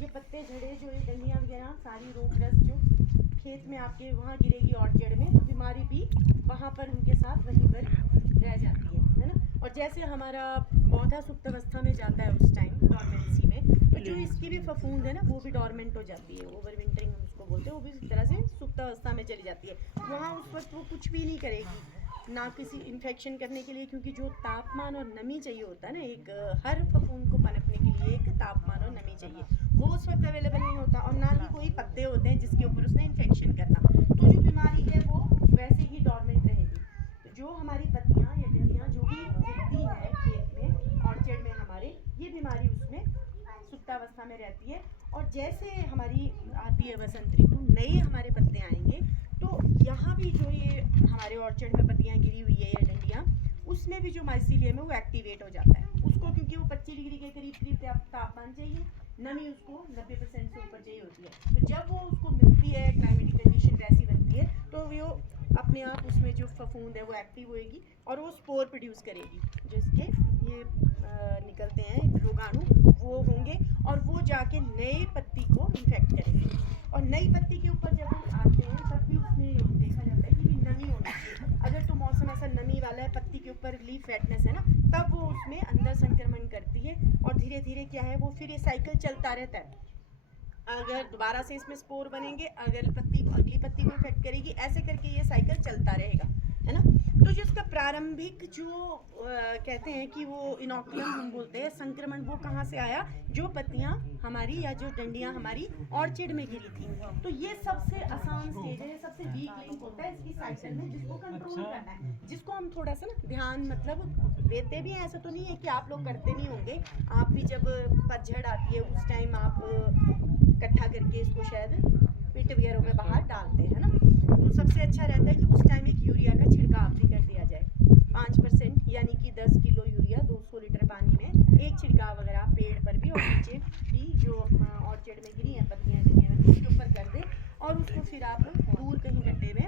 जो पत्ते झड़े, जो ये डंडियाँ वगैरह सारी रोगग्रस्त जो खेत में आपके वहाँ गिरेगी ऑर्चर्ड में, तो बीमारी भी वहाँ पर उनके साथ वहीं पर रह जाती है ना। और जैसे हमारा पौधा सुप्त अवस्था में जाता है उस टाइम डॉर्मेंसी में, तो जो इसकी भी फफूंद है ना वो भी डॉर्मेंट हो जाती है, ओवर विंटरिंग हम उसको बोलते हैं, वो भी इस तरह से सुप्त अवस्था में चली जाती है। वहाँ उस वक्त वो कुछ भी नहीं करेगी, ना किसी इन्फेक्शन करने के लिए, क्योंकि जो तापमान और नमी चाहिए होता है ना, एक हर फफूंद को पनपने के लिए एक तापमान और नमी चाहिए, वो उस वक्त अवेलेबल नहीं होता, और ना ही कोई पत्ते होते हैं जिसके ऊपर उसने इन्फेक्शन करना, तो जो बीमारी है वो वैसे ही डॉर्मेंट रहेगी। तो जो हमारी पत्तियाँ या डंडियाँ जो भी गिरती हैं खेत में ऑर्चर्ड में हमारे, ये बीमारी उसमें सुप्तावस्था में रहती है। और जैसे हमारी आती है वसंत ऋतु, नए हमारे पत्ते आएंगे, तो यहाँ भी जो ये हमारे ऑर्चर्ड में पत्तियाँ गिरी हुई है या डंडियाँ, उसमें भी जो माइसीलियम है वो एक्टिवेट हो जाता है उसको, क्योंकि वो 25 डिग्री के करीब तापमान चाहिए, नमी उसको 90% से ऊपर चाहिए होती है। तो जब वो उसको मिलती है, क्लाइमेटिक कंडीशन वैसी बनती है, तो वो अपने आप उसमें जो फफूंद है वो एक्टिव होएगी और वो स्पोर प्रोड्यूस करेगी, जिसके ये निकलते हैं रोगाणु, वो होंगे और वो जाके नए पत्ती को इन्फेक्ट करेंगे। और नई पत्ती के ऊपर जब हम आते हैं तब भी उसमें देखा जाता है कि नमी होनी चाहिए। अगर तो मौसम ऐसा नमी वाला है, पत्ती के ऊपर लीफ वेटनेस है ना, तब वो उसमें अंदर संक्रमण करती है और धीरे धीरे क्या है वो फिर ये साइकिल चलता रहता है। अगर दोबारा से इसमें स्पोर बनेंगे, अगर पत्ती अगली पत्ती को इफेक्ट करेगी, ऐसे करके ये साइकिल चलता रहेगा, है ना। तो जो इसका प्रारंभिक जो कहते हैं कि वो इनोकुलम हम बोलते हैं संक्रमण, वो कहाँ से आया, जो पत्तियाँ हमारी या जो डंडियाँ हमारी ऑर्चिड में गिरी थी। तो ये सबसे आसान स्टेज है, सबसे वीक लिंक होता है इसकी साइकिल में, जिसको कंट्रोल करना है, जिसको हम थोड़ा सा ना ध्यान मतलब देते भी हैं। ऐसा तो नहीं है कि आप लोग करते नहीं होंगे, आप भी जब पतझड़ आती है उस टाइम आप इकट्ठा करके इसको शायद पिट वगैरह में बाहर डालते हैं ना। तो सबसे अच्छा रहता है कि उस टाइम एक यूरिया का छिड़काव भी कर दिया जाए, 5% यानी कि 10 किलो यूरिया 200 लीटर पानी में एक छिड़काव अगर आप पेड़ पर भी और नीचे भी जो ऑर्चर्ड में गिरी हैं पत्तियाँ डंडियाँ उसके ऊपर कर दें, और उसको फिर आप दूर कहीं गड्ढे में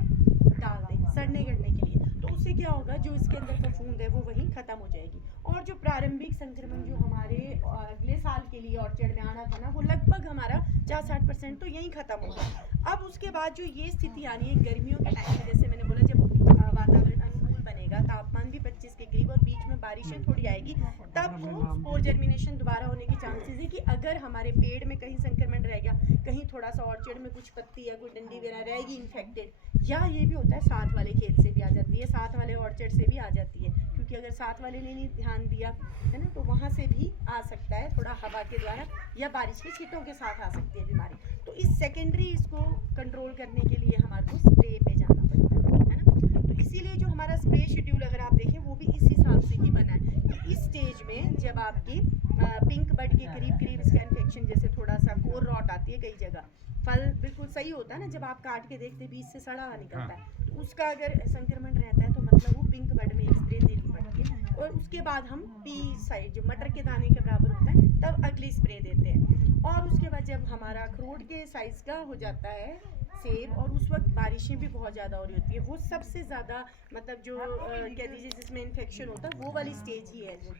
डाल दें सड़ने गड़ने के लिए। तो उससे क्या होगा, जो इसके अंदर फफूंद है वो वहीं ख़त्म हो जाएगी, और जो प्रारंभिक संक्रमण जो हमारे अगले साल के लिए ऑर्चर्ड में आना था ना, वो लगभग हमारा 50-60% तो यहीं ख़त्म होगा। अब उसके बाद जो ये स्थिति आनी है गर्मियों के टाइम में, जैसे मैंने बोला जब वातावरण अनुकूल बनेगा, तापमान भी 25 के करीब और बीच में बारिशें थोड़ी आएगी, तब वो स्पोर जर्मिनेशन दोबारा होने की चांसेस है कि अगर हमारे पेड़ में कहीं संक्रमण रह गया, कहीं थोड़ा सा ऑर्चर्ड में कुछ पत्ती या कोई डंडी वगैरह रहेगी इन्फेक्टेड, या ये भी होता है साथ वाले खेत से भी आ जाती है, साथ वाले ऑर्चर्ड से भी आ जाती है, क्योंकि अगर साथ वाले ने नहीं ध्यान दिया है ना, तो वहाँ से भी आ सकता है, थोड़ा हवा के द्वारा या बारिश के छींटों के साथ आ सकती है बीमारी। तो इस सेकेंडरी इसको कंट्रोल करने के लिए हमारे को स्प्रे पे जाना पड़ता है ना। तो इसीलिए जो हमारा स्प्रे शेड्यूल अगर आप देखें वो भी इस हिसाब से ही बना है कि इस स्टेज में जब आपकी पिंक बड के करीब इसका इन्फेक्शन, जैसे थोड़ा सा कोर रॉट आती है कई जगह, फल बिल्कुल सही होता है ना, जब आप काट के देखते बीज से सड़ा हुआ निकलता है, तो उसका अगर संक्रमण रहता है तो मतलब वो पिंक बड में स्प्रे देनी पड़ती है। और उसके बाद हम पी साइड जो मटर के दाने के बराबर होता है तब अगली स्प्रे देते हैं। और उसके बाद जब हमारा अखरोट के साइज़ का हो जाता है सेब, और उस वक्त बारिशें भी बहुत ज़्यादा हो रही होती है, वो सबसे ज़्यादा मतलब जो कह दीजिए जिसमें इन्फेक्शन होता है वो वाली स्टेज ही है, जो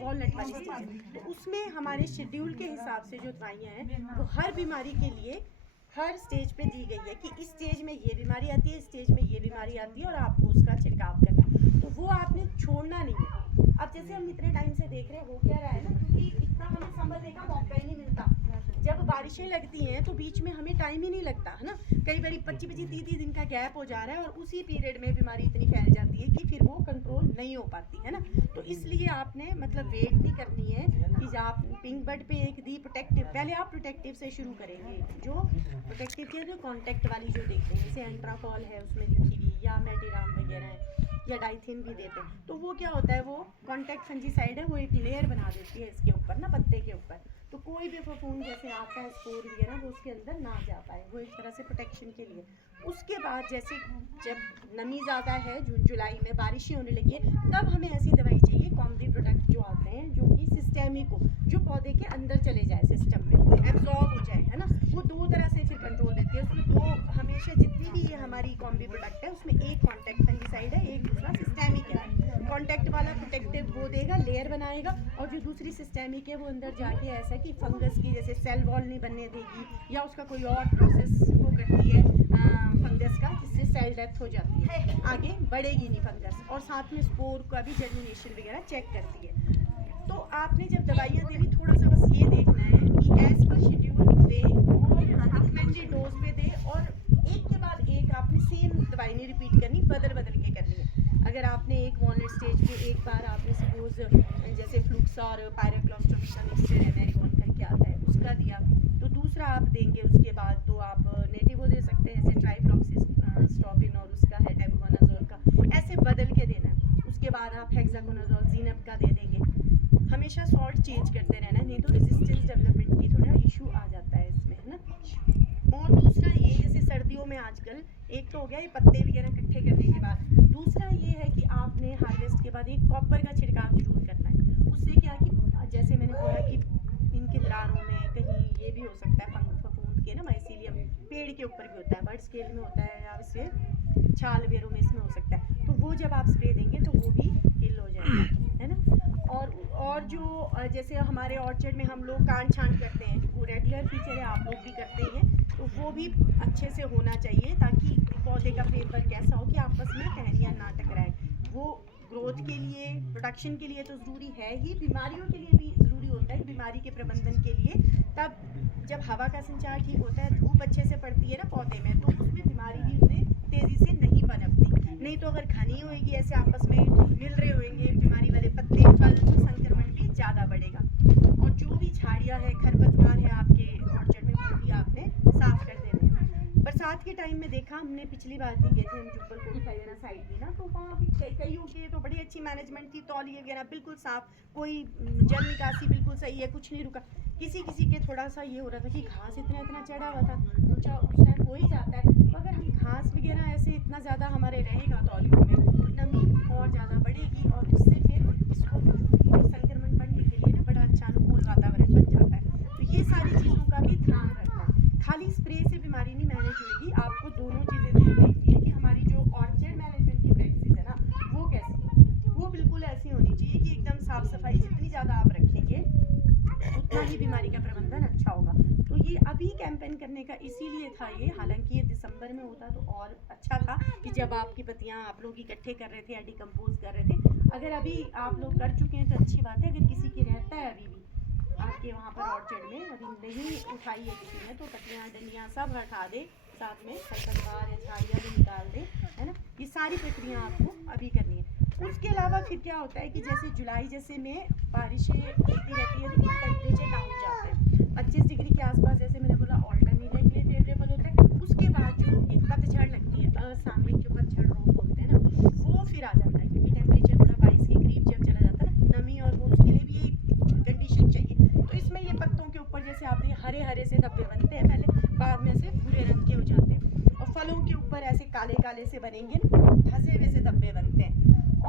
वॉलनट वाली स्टेज है। तो उसमें हमारे शेड्यूल के हिसाब से जो दवाइयाँ हैं वो हर बीमारी के लिए हर स्टेज पे दी गई है कि इस स्टेज में ये बीमारी आती है, इस स्टेज में ये बीमारी आती है, और आपको उसका छिड़काव करना है। तो वो आपने छोड़ना नहीं है। अब जैसे हम इतने टाइम से देख रहे हो क्या रहा है ना कि इतना हमें संभलने का मौका ही नहीं मिलता। जब बारिशें लगती हैं तो बीच में हमें टाइम ही नहीं लगता है ना, कई बार 25-30 दिन का गैप हो जा रहा है, और उसी पीरियड में बीमारी इतनी फैल जाती है कि फिर वो कंट्रोल नहीं हो पाती है ना। तो इसलिए आपने मतलब वेट नहीं करनी है कि आप पिंक बड पे एक दी प्रोटेक्टिव, पहले आप प्रोटेक्टिव से शुरू करेंगे, जो प्रोटेक्टिव के जो कॉन्टैक्ट वाली जो देखते हैं, जैसे एंट्राकॉल है उसमें लिखी हुई, या मेडिराम वगैरह है, या डाइथिन भी देते हैं। तो वो क्या होता है, वो कॉन्टैक्ट फंजीसाइड है, वो एक लेयर बना देती है इसके ऊपर ना, पत्ते के ऊपर, तो कोई भी फफूंद जैसे आता है स्पोर वगैरह वो उसके अंदर ना जा पाए, वो एक तरह से प्रोटेक्शन के लिए। उसके बाद जैसे जब नमी ज़्यादा है, जून जुलाई में बारिशें होने लगी है, तब हमें ऐसी दवाई चाहिए, कॉम्बी प्रोडक्ट जो आते हैं जो कि सिस्टेमिक हो, जो पौधे के अंदर चले जाए, सिस्टम में एब्जॉर्ब हो जाए, है ना। वो दो तरह से फिर कंट्रोल देती है, उसमें दो हमेशा जितनी भी ये हमारी कॉम्बी प्रोडक्ट है उसमें एक कॉन्टैक्ट फंजीसाइड है, एक दूसरा सिस्टेमिक है। कॉन्टैक्ट प्रोटेक्ट वाला प्रोटेक्टिव वो देगा, लेयर बनाएगा, और जो दूसरी सिस्टेमिक है वो अंदर जाके ऐसा कि फंगस की जैसे सेल वॉल नहीं बनने देगी, या उसका कोई और प्रोसेस वो करती है फंगस का, जिससे सेल डेथ हो जाती है, आगे बढ़ेगी नहीं फंगस, और साथ में स्पोर का भी जर्मिनेशन वगैरह चेक करती है। तो आपने जब दवाइयाँ देनी, थोड़ा सा बस ये देखना है कि एज पर शेड्यूल दे और रिकमेंडेड डोज पे दे, और एक के बाद एक आपने सेम दवाई नहीं रिपीट करनी, बदल बदल के करनी है। अगर आपने एक वॉलनट स्टेज पे एक बार आपने सपोज जैसे फ्लूक्सा और पायरोक्लोस्ट्रोबिक का मिक्सचर है, मैरीगोन करके आता है, उसका दिया, तो दूसरा आप देंगे उसके बाद तो आप नेटिवो दे सकते हैं, जैसे ट्राइफ्लॉक्सिस्ट्रोबिन और उसका है टेबुकोनाजोल का, ऐसे बदल के देना है। उसके बाद आप हेक्साकोनाजोल ज़ीनब का दे देंगे। हमेशा सॉल्ट चेंज करते रहना, नहीं तो रेजिस्टेंस डेवलपमेंट की थोड़ा इशू आ जाता है इसमें, है ना। और दूसरा ये, जैसे सर्दियों में आजकल एक तो हो गया ये पत्ते वगैरह इकट्ठे करने के बाद, दूसरा ये है कि आपने हार्वेस्ट के बाद एक कॉपर का छिड़काव जरूर करना है। उससे क्या कि जैसे मैंने बोला कि इनके दरारों में कहीं ये भी हो सकता है फफूंद के ना, माइसीलियम पेड़ के ऊपर भी होता है, बर्ड स्केल में होता है, या इससे छाल बेरों में इसमें हो सकता है, तो वो जब आप स्प्रे देंगे तो वो भी किल हो जाएगा, है ना। और जो जैसे हमारे ऑर्चर्ड में हम लोग कांट छांट करते हैं, वो रेगुलर फीचर है, आप लोग भी करते ही हैं, तो वो भी अच्छे से होना चाहिए, ताकि पौधे का फ्रेमवर्क कैसा हो कि आपस में टहनियाँ ना टकराएं। वो ग्रोथ के लिए, प्रोडक्शन के लिए तो ज़रूरी है ही, बीमारियों के लिए भी ज़रूरी होता है, बीमारी के प्रबंधन के लिए। तब जब हवा का संचार ठीक होता है, धूप अच्छे से पड़ती है ना पौधे में, तो उसमें बीमारी भी उतने तेज़ी से नहीं पनपती। नहीं तो अगर घनी होएगी, ऐसे आपस में मिल रहे होंगे बीमारी वाले पत्ते, फल, तो संक्रमण भी ज़्यादा बढ़ेगा। और जो भी झाड़ियाँ हैं, खरपतवार है आपके ऑर्चर्ड में, वो भी आपने साफ कर देने हैं। बरसात के टाइम में देखा हमने, पिछली बार भी गए थे हम जुब्बल कोट खैरा साइड भी ना, तो वहाँ भी कईयों के तो बड़ी अच्छी मैनेजमेंट थी, तौलिए वगैरह बिल्कुल साफ, कोई जल निकासी बिल्कुल सही है, कुछ नहीं रुका। किसी किसी के थोड़ा सा ये हो रहा था कि घास इतना इतना चढ़ा हुआ था, ऊंचा उस टाइम हो ही जाता है, तो अगर हम घास वगैरह ऐसे इतना ज़्यादा हमारे रहेगा तौलियों में, तो नमी और ज़्यादा बढ़ेगी, और उससे फिर इसको संक्रमण बढ़ने के लिए ना बड़ा अच्छा अनुकूल वातावरण बन जाता है। तो ये सारी चीज़ों का भी ध्यान रखना है। खाली स्प्रे से बीमारी नहीं मैनेज होगी, आपको दोनों चीज़ें देखनी है कि हमारी जो ऑर्चर्ड मैनेजमेंट की प्रैक्टिस है ना, वो कैसी है। वो बिल्कुल ऐसी होनी चाहिए कि एकदम साफ सफाई जितनी ज़्यादा आप रखेंगे उतना ही बीमारी का प्रबंधन अच्छा होगा। तो ये अभी कैंपेन करने का इसीलिए था ये, हालांकि ये दिसंबर में होता तो और अच्छा था कि जब आपकी पत्तियां आप लोग इकट्ठे कर रहे थे या डिकम्पोज कर रहे थे। अगर अभी आप लोग कर चुके हैं तो अच्छी बात है, अगर किसी की रहता है अभी भी आपके वहाँ पर ऑर्चर्ड में, अभी नहीं उठाई है किसी ने, तो पत्तियाँ डंडियाँ सब हटा दे, साथ में खरपतवार या झाड़ियाँ भी निकाल दे, है ना। ये सारी प्रक्रिया आपको अभी करनी है। उसके अलावा फिर क्या होता है कि जैसे जुलाई जैसे में बारिशें होती रहती है, तो टेम्परेचर डाउन जाता है 25 डिग्री के आसपास, जैसे मैंने बोला ऑल्टरनेरिया के लिए फेवरेबल होता है। उसके बाद जो एक पतझड़ लगती है, असामयिक जो पतझड़ रोग बोलते हैं ना, वो फिर आ जाता है, क्योंकि टेम्परेचर थोड़ा 22 के करीब जब चला जाता है ना, नमी और वो उसके लिए भी यही कंडीशन चाहिए। तो इसमें ये पत्तों के ऊपर जैसे आप हरे हरे से धब्बे बनते हैं पहले, बाद में से भूरे रंग के हो जाते हैं, और फलों के ऊपर ऐसे काले काले से बनेंगे ना, धसे हुए से धब्बे बनते हैं।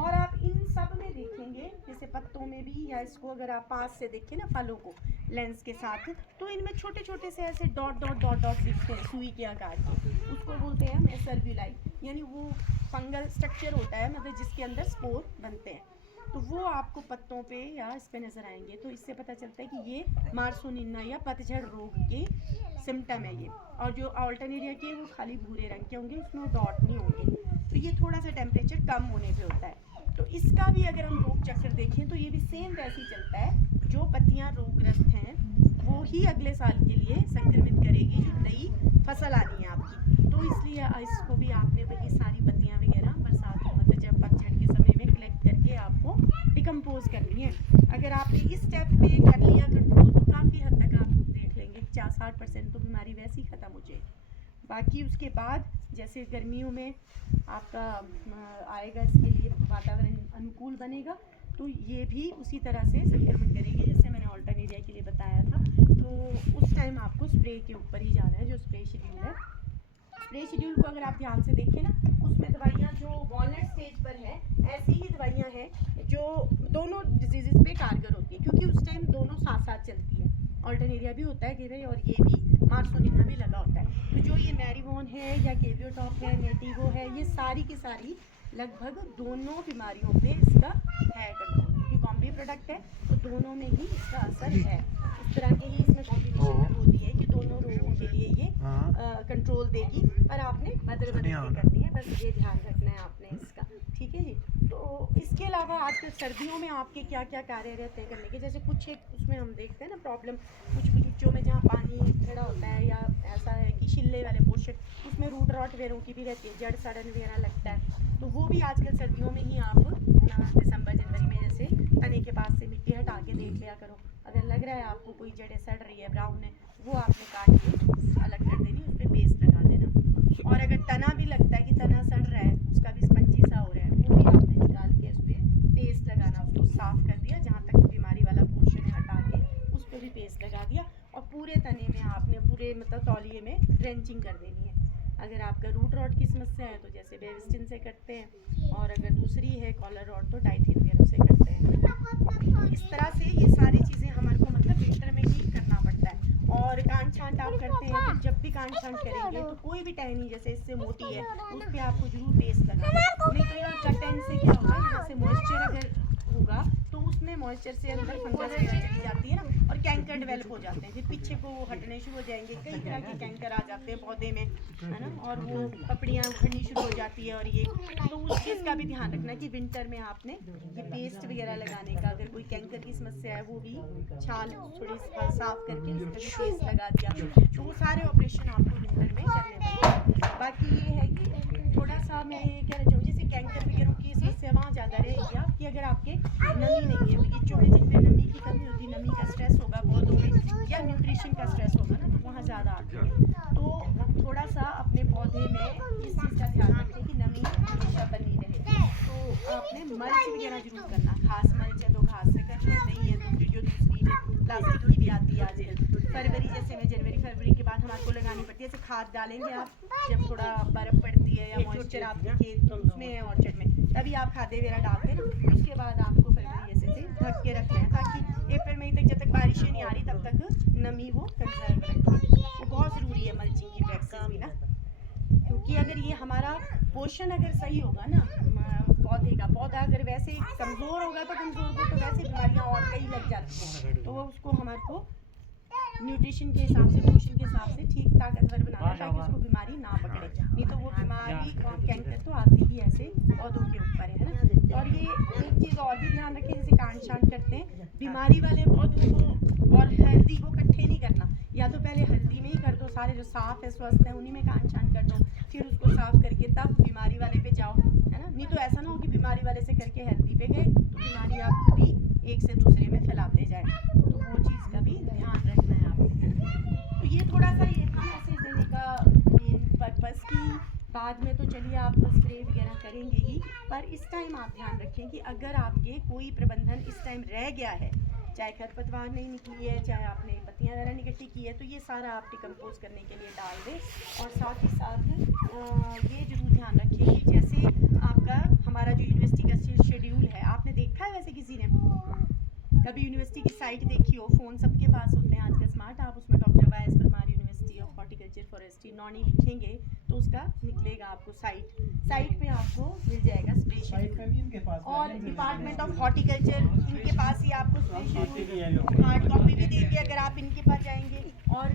और आप इन सब में देखेंगे, जैसे पत्तों में भी, या इसको अगर आप पास से देखें ना फलों को लेंस के साथ, तो इनमें छोटे छोटे से ऐसे डॉट डॉट डॉट डॉट दिखते हैं सुई के आकार के, उसको बोलते हैं हम सर्व्यूलाई, यानी वो फंगल स्ट्रक्चर होता है, मतलब जिसके अंदर स्पोर बनते हैं। तो वो आपको पत्तों पे या इस पे नज़र आएंगे, तो इससे पता चलता है कि ये मार्सोनिना या पतझड़ रोग के सिम्टम है ये। और जो ऑल्टरनेरिया के वो खाली भूरे रंग के होंगे, उसमें डॉट नहीं होंगे, तो ये थोड़ा सा टेम्परेचर कम होने पे होता है। तो इसका भी अगर हम रोग चक्र देखें तो ये भी सेम वैसे ही चलता है, जो पत्तियां रोगग्रस्त हैं वो ही अगले साल के लिए संक्रमित करेगी जो नई फसल आनी है आपकी। तो इसलिए इसको भी आपने वही सारी पत्तियां वगैरह बरसात मतलब जब पतझड़ के समय में कलेक्ट करके आपको डिकम्पोज करनी है। अगर आपने इस स्टेप पे कर लिया कंट्रोल, तो काफ़ी हद तक आप देख लेंगे 50-60% तो बीमारी वैसे ही ख़त्म हो जाएगी। बाकी उसके बाद जैसे गर्मियों में आपका आएगा, इसके लिए वातावरण अनुकूल बनेगा, तो ये भी उसी तरह से संक्रमण करेंगे जैसे मैंने ऑल्टरनेरिया के लिए बताया था। तो उस टाइम आपको स्प्रे के ऊपर ही जाना है, जो स्प्रे शेड्यूल है। स्प्रे शेड्यूल को अगर आप ध्यान से देखें ना, उसमें दवाइयाँ जो वॉलनट स्टेज पर है, ऐसी ही दवाइयाँ हैं जो दोनों डिजीज़ पे कारगर होती है, क्योंकि उस टाइम दोनों साथ साथ चलती है। ऑल्टरनेरिया भी होता है गिरे, और ये भी मार्सोनिना भी लगा होता है। तो जो ये मैरीवोन है या केवियोटॉप है, नेटिवो है, ये सारी की सारी लगभग दोनों बीमारियों पे इसका है कंट्रोल, क्योंकि कॉम्बी प्रोडक्ट है तो दोनों में ही इसका असर है। इस तरह के ही इसमें कॉम्बिनेशन होती है कि दोनों रोगों के लिए ये कंट्रोल देगी, पर आपने बदल बदल के करनी है, बस ये ध्यान रखना है आपने इसका, ठीक है जी। तो इसके अलावा आजकल सर्दियों में आपके क्या क्या कार्य रहते हैं करने के, जैसे कुछ एक उसमें हम देखते हैं ना प्रॉब्लम, कुछ बगीचों में जहाँ पानी खड़ा होता है या ऐसा है कि शिल्ले वाले पोषक, उसमें रूट रॉट वेरों की भी रहती है, जड़ सड़न वगैरह लगता है, तो वो भी आजकल सर्दियों में ही आप दिसंबर जनवरी में जैसे तने के पास से मिट्टी हटा के देख लिया करो, अगर लग रहा है आपको कोई जड़ें सड़ रही है ब्राउन है, वो आपने काट के अलग कर देनी, उस पर पेस्ट लगा देना। और अगर तना भी लगता है कि तना सड़ रहा है, उसका भी स्पंजी सा हो रहा है, वो भी आपने निकाल के उस पर पेस्ट लगाना, उसको साफ कर दिया, जहाँ तक बीमारी वाला पोर्शन है हटा के उस पर भी पेस्ट लगा दिया, और पूरे तने में आपने पूरे मतलब तौलिए में ड्रेंचिंग कर देनी है। अगर आपका रूट रॉट की समस्या है तो जैसे बेविस्टिन से करते हैं, और अगर दूसरी है कॉलर रॉट तो डाइथेनियम से करते हैं। इस तरह से ये सारी चीज़ें हमारे को मतलब विंटर में ही करना पड़ता है। और कांट छांट आप करते हैं तो जब भी कांट छांट करेंगे तो कोई भी टहनी जैसे इससे मोटी है उस पर आपको जरूर पेस्ट लगाना, नहीं तो यहाँ कटन से क्या होगा, जैसे मॉइस्चर अगर होगा तो उसमें मॉइस्चर से अंदर फंगस चली जाती है ना, और कैंकर डेवलप हो जाते हैं, फिर पीछे को वो हटने शुरू हो जाएंगे, कई तरह के कैंकर आ जाते हैं पौधे में, है ना, और वो पपड़ियाँ उखड़नी शुरू हो जाती है। और ये तो उस चीज़ का भी ध्यान रखना कि विंटर में आपने ये पेस्ट वगैरह लगाने का, अगर कोई कैंकर की समस्या है वो भी छाल थोड़ी साफ करके उस पर भी पेस्ट लगा दिया, तो वो सारे ऑपरेशन आपको विंटर में करने पड़ेंगे। बाकी ये है कि थोड़ा सा मैं ये कहना चाहूँ, जैसे कैंकर वगैरह की समस्या वहाँ ज़्यादा रहेगी आपकी, अगर आपके नमी नहीं है बगीचों में, जिनमें नमी की कमी होती है, नमी का स्ट्रेस होगा पौधों में, या न्यूट्रिशन का स्ट्रेस होगा ना, तो वहाँ ज़्यादा आती है, तो थोड़ा सा अपने पौधे में इस चीज़ का ध्यान रखें कि नमी हमेशा बनी रहे। तो आपने मल्च वगैरह जरूर करना, घास मल्च है तो घास से करना, नहीं है तो फिर जो दूसरी प्लास्टिक की भी आती है आज फरवरी, जैसे में जनवरी फरवरी के बाद हमारे को लगानी पड़ती है, जैसे खाद डालेंगे आप जब थोड़ा बर्फ़ पड़ती है या मॉइस्चर आपके खेत उसमें है ऑर्चर्ड में, तभी आप खादे वगैरह डालते हैं ना, उसके बाद आपको फरवरी जैसे से ढक के रखना है, ताकि अप्रैल मई तक जब तक बारिशें नहीं आ रही तब तक नमी वो कंजर्व रखे। वो बहुत ज़रूरी है मल्चिंग की प्रैक्टिस भी ना, क्योंकि अगर ये हमारा पोषण अगर सही होगा ना पौधे का, पौधा अगर वैसे कमज़ोर होगा तो कमज़ोर को तो वैसे बीमारियाँ और कई लग जाती हैं, तो वो उसको हमारे को न्यूट्रिशन के हिसाब से, पोषण के हिसाब से ठीक ताकतवर बनाना है ताकि उसको बीमारी ना पकड़े, नहीं तो वो बीमारी कैंकर तो आती ही ऐसे पौधों के ऊपर है ना। और ये एक चीज़ और भी ध्यान रखें, जैसे कांट छांट करते हैं, बीमारी वाले पौधों को और हेल्दी को इकट्ठे नहीं करना, या तो पहले हेल्दी में ही कर दो, सारे जो साफ़ है स्वस्थ है उन्हीं में कांट छांट कर दो, फिर उसको साफ़ करके तब बीमारी वाले पे जाओ, है ना, नहीं तो ऐसा ना हो कि बीमारी वाले से करके हेल्दी पे गए तो बीमारी आप खुद ही एक से दूसरे में फैलाते जाए, तो वो चीज़ का भी ध्यान रखना है आपको। तो ये थोड़ा सा ये था मैसेज देने का मेन पर्पज़ की, बाद में तो चलिए आप स्प्रे वगैरह करेंगे ही, पर इस टाइम आप ध्यान रखें कि अगर आपके कोई प्रबंधन इस टाइम रह गया है, चाहे खरपतवार नहीं निकली है, चाहे आपने पत्तियां वगैरह इकट्ठी की है, तो ये सारा आप डिकम्पोज करने के लिए डाल दें। और साथ ही साथ ये जरूर ध्यान रखें कि जैसे आपका हमारा जो यूनिवर्सिटी का शेड्यूल है, आपने देखा है वैसे किसी ने कभी यूनिवर्सिटी की साइट देखी हो, फ़ोन सबके पास होते हैं आजकल स्मार्ट, आप उसमें doctor YS. Parmar university of horticulture forestry Nauni लिखेंगे तो उसका निकलेगा आपको साइट पे आपको मिल जाएगा स्प्रे शेड्यूल, और डिपार्टमेंट ऑफ हॉर्टिकल्चर इनके पास ही आपको स्प्रे शेड्यूल हार्ड कॉपी भी देंगे अगर आप इनके पास जाएंगे, और